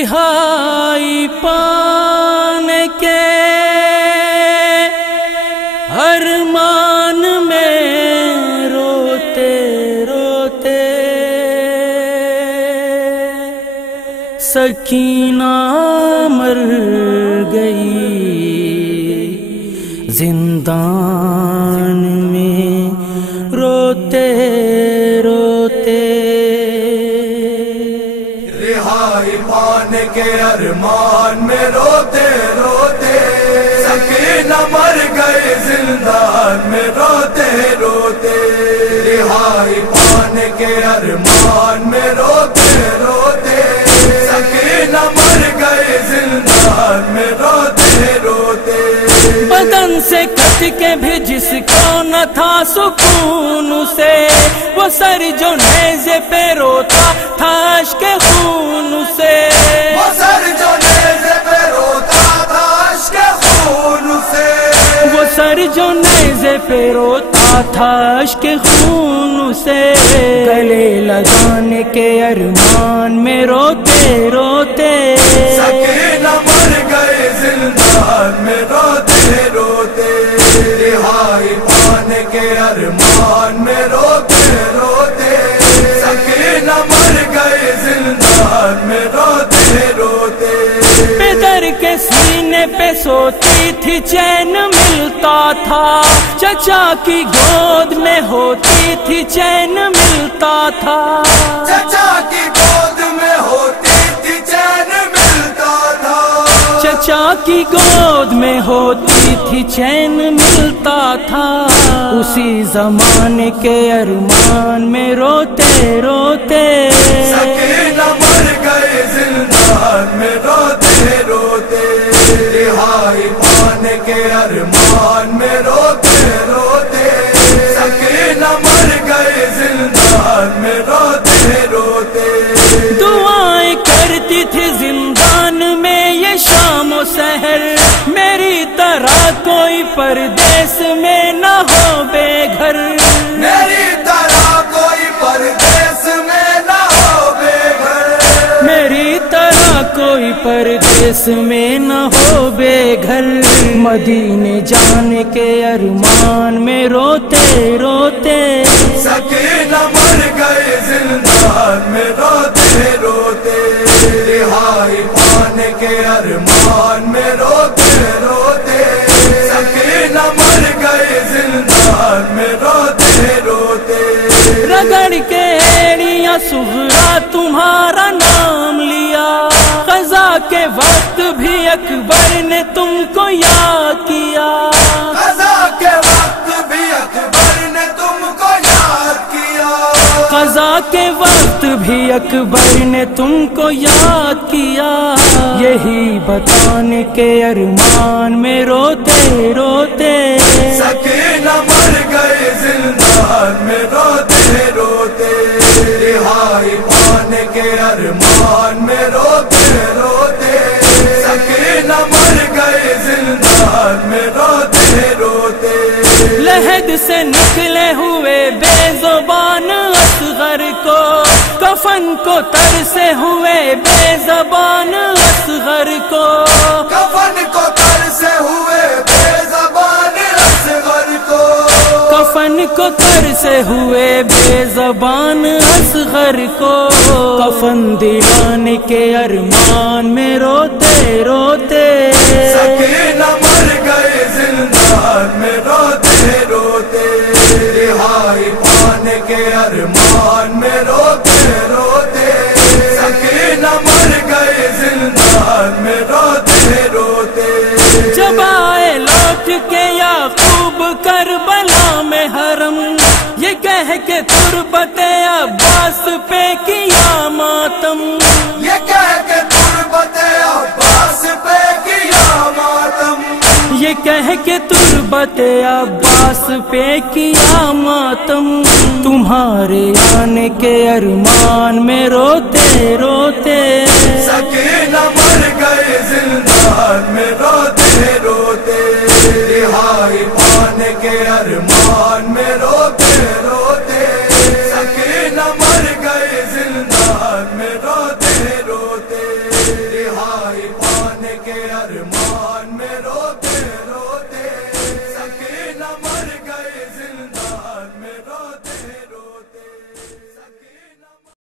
رہائی پانے کے ارمان میں روتے روتے سکینہ مر گئی زندان میں روتے روتے رہائی پانے کے ارمان میں روتے روتے سکینہ مر گئی زندان میں روتے روتے رہائی پانے کے ارمان میں روتے روتے سکینہ مر گئی زندان میں روتے روتے بدن سے کٹ کے بھی جس کو نہ تھا سکون سے وہ سر جو نیزے پہ روتا تھا اشک خون سے وہ سر جو نیزے پہ روتا تھا اشک خون سے وہ سر جو نیزے پہ روتا تھا اشک خون سے گلے لگانے کے ارمان میں روتے روتے سکینہ مر گئی زندان میں روتے روتے رہائی پانے کے ارمان میں روتے روتے سکینہ مر گئی زندان میں روتے روتے پدر کے سینے پہ سوتی تھی چین ملتا تھا چچا کی گود میں ہوتی تھی چین ملتا تھا چچا کی گود میں ہوتی تھی چین ملتا تھا چچا کی گود میں ہوتی تھی چین ملتا تھا اسی زمانے کے ارمان میں روتے روتے سکینہ مر گئی زندان میں روتے روتے رہائی پانے کے ارمان میں روتے روتے سکینہ مر گئی زندان میں روتے روتے دعائیں کرتی تھی زندان میں یہ شام و سحر میری طرح کوئی پردیس میں نہ ہو بے گھر میری طرح کوئی پردیس میں نہ ہو بے گھر میری طرح کوئی پردیس میں نہ ہو بے گھر مدینے جانے کے ارمان میں روتے روتے سکینہ مر گئی زندان میں روتے روتے رہائی پانے کے ارمان میں روتے روتے سکینہ مر گئی زندان میں روتے روتے رگڑ کے ایڑیاں سغرا تمہارا نام لیا قضا کے وقت بھی اکبر نے تم کو یاد کیا قضا کے وقت بھی اکبر نے تم کو یاد کیا قضا کے وقت بھی اکبر نے تم کو یاد کیا یہی بتانے کے ارمان میں روتے روتے سکینہ مر گئی زندان میں روتے روتے رہائی پانے کے ارمان میں روتے روتے سکینہ مر گئی زندان میں روتے روتے لحد سے نکلے ہوئے بے زبان اصغر کو کفن کو ترسے ہوئے بے زبان اصغر کو کفن کو ترسے ہوئے بے زبان اصغر کو کفن کو ترسے ہوئے بے زبان اصغر کو کفن دلانے کے ارمان میں روتے روتے سکینہ مر گئی زندان میں روتے روتے رہائی پانے کے ارمان میں روتے روتے سکینہ مر گئی زندان میں روتے روتے جب آئے لوٹ کے یعقوب کربلا میں حرم یہ کہہ کے تربت عباس پہ کیا ماتم یہ کہہ کے تربت عباس پہ کیا ماتم یہ کہہ کے تربت عباس پہ کیا ماتم تمہارے آنے کے ارمان میں روتے روتے سکینہ مر گئی زندان میں روتے روتے رہائی پانے کے ارمان میں روتے